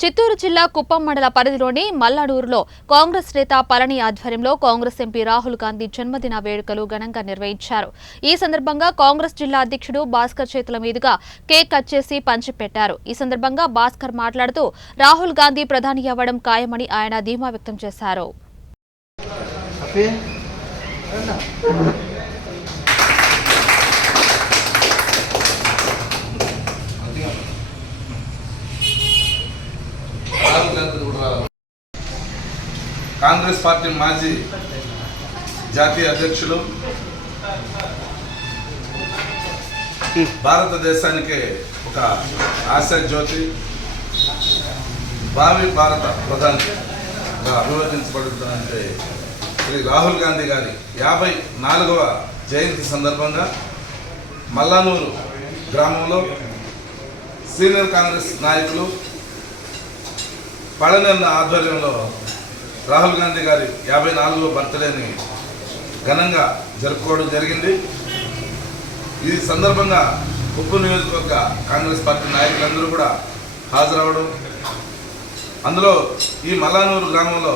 చిత్తూరు జిల్లా కుప్పం మండల పరిధిలోని మల్లాడూరులో కాంగ్రెస్ నేత పళని ఆధ్వర్యంలో కాంగ్రెస్ ఎంపీ రాహుల్ గాంధీ జన్మదిన వేడుకలు ఘనంగా నిర్వహించారు. ఈ సందర్భంగా కాంగ్రెస్ జిల్లా అధ్యక్షుడు భాస్కర్ చేతుల మీదుగా కేక్ కట్ చేసి పంచిపెట్టారు. ఈ సందర్భంగా భాస్కర్ మాట్లాడుతూ రాహుల్ గాంధీ ప్రధాని అవ్వడం ఖాయమని ఆయన ధీమా వ్యక్తం చేశారు అప్పే రాహుల్ గాంధీ కూడా రావాలి. కాంగ్రెస్ పార్టీ మాజీ జాతీయ అధ్యక్షులు. భారతదేశానికి ఒక ఆశాజ్యోతి భావి భారత ప్రధానిగా అభివర్ణించబడుతుందంటే శ్రీ రాహుల్ గాంధీ గారి యాభై నాలుగవ జయంతి సందర్భంగా మల్లానూరు గ్రామంలో సీనియర్ కాంగ్రెస్ నాయకులు పళనన్న ఆధ్వర్యంలో రాహుల్ గాంధీ గారి యాభై నాలుగో బర్త్డేని ఘనంగా జరుపుకోవడం జరిగింది. ఈ సందర్భంగా ఉప్పు నియోజకవర్గ కాంగ్రెస్ పార్టీ నాయకులందరూ కూడా హాజరవడం. అందులో ఈ మల్లానూరు గ్రామంలో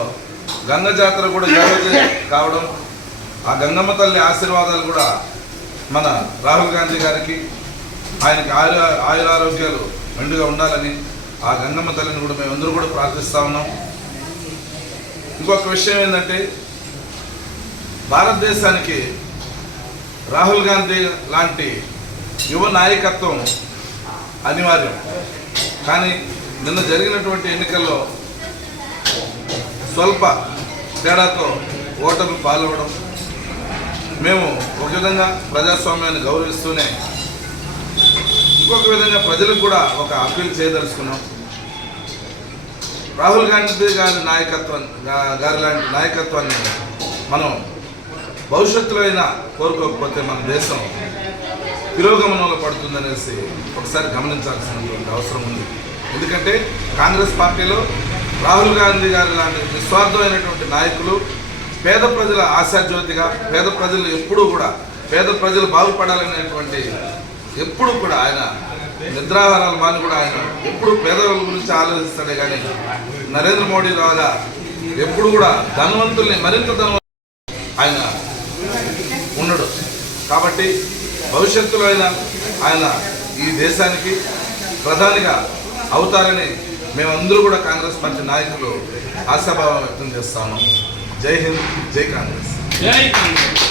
గంగ జాతర కూడా జాగ్రత్త కావడం. ఆ గంగమ్మ తల్లి ఆశీర్వాదాలు కూడా మన రాహుల్ గాంధీ గారికి ఆయనకి ఆయుర ఆయురారోగ్యాలు మెండుగా ఉండాలని ఆ గంగమ్మ తల్లిని కూడా మేమందరూ కూడా ప్రార్థిస్తా ఉన్నాం. ఇంకొక విషయం ఏంటంటే భారతదేశానికి రాహుల్ గాంధీ లాంటి యువ నాయకత్వం అనివార్యం. కానీ నిన్న జరిగినటువంటి ఎన్నికల్లో స్వల్ప తేడాతో ఓటమి పాల్గొవడం మేము ఒక విధంగా ప్రజాస్వామ్యాన్ని గౌరవిస్తూనే ఇంకొక విధంగా ప్రజలకు కూడా ఒక అప్పీల్ చేయదలుచుకున్నాం. రాహుల్ గాంధీ గారి నాయకత్వం గారి లాంటి నాయకత్వాన్ని మనం భవిష్యత్తులో అయినా కోరుకోకపోతే మన దేశం తిరోగమనంలో పడుతుందనేసి ఒకసారి గమనించాల్సినటువంటి అవసరం ఉంది. ఎందుకంటే కాంగ్రెస్ పార్టీలో రాహుల్ గాంధీ గారి లాంటి నిస్వార్థమైనటువంటి నాయకులు పేద ప్రజల ఆశాజ్యోతిగా పేద ప్రజలు ఎప్పుడూ కూడా పేద ప్రజలు బాగుపడాలనేటువంటి ఎప్పుడు కూడా ఆయన నిద్రాహారాలు మాని కూడా ఆయన ఎప్పుడు పేదవాళ్ళ గురించి ఆలోచిస్తాడే కానీ నరేంద్ర మోడీ రాగా ఎప్పుడు కూడా ధనవంతుల్ని మరింత ధనవంతులు ఆయన ఉండడు. కాబట్టి భవిష్యత్తులో అయినా ఆయన ఈ దేశానికి ప్రధానిగా అవుతారని మేమందరూ కూడా కాంగ్రెస్ పార్టీ నాయకులు ఆశాభావం వ్యక్తం చేస్తాము జై హింద్ జై కాంగ్రెస్. జై కాంగ్రెస్.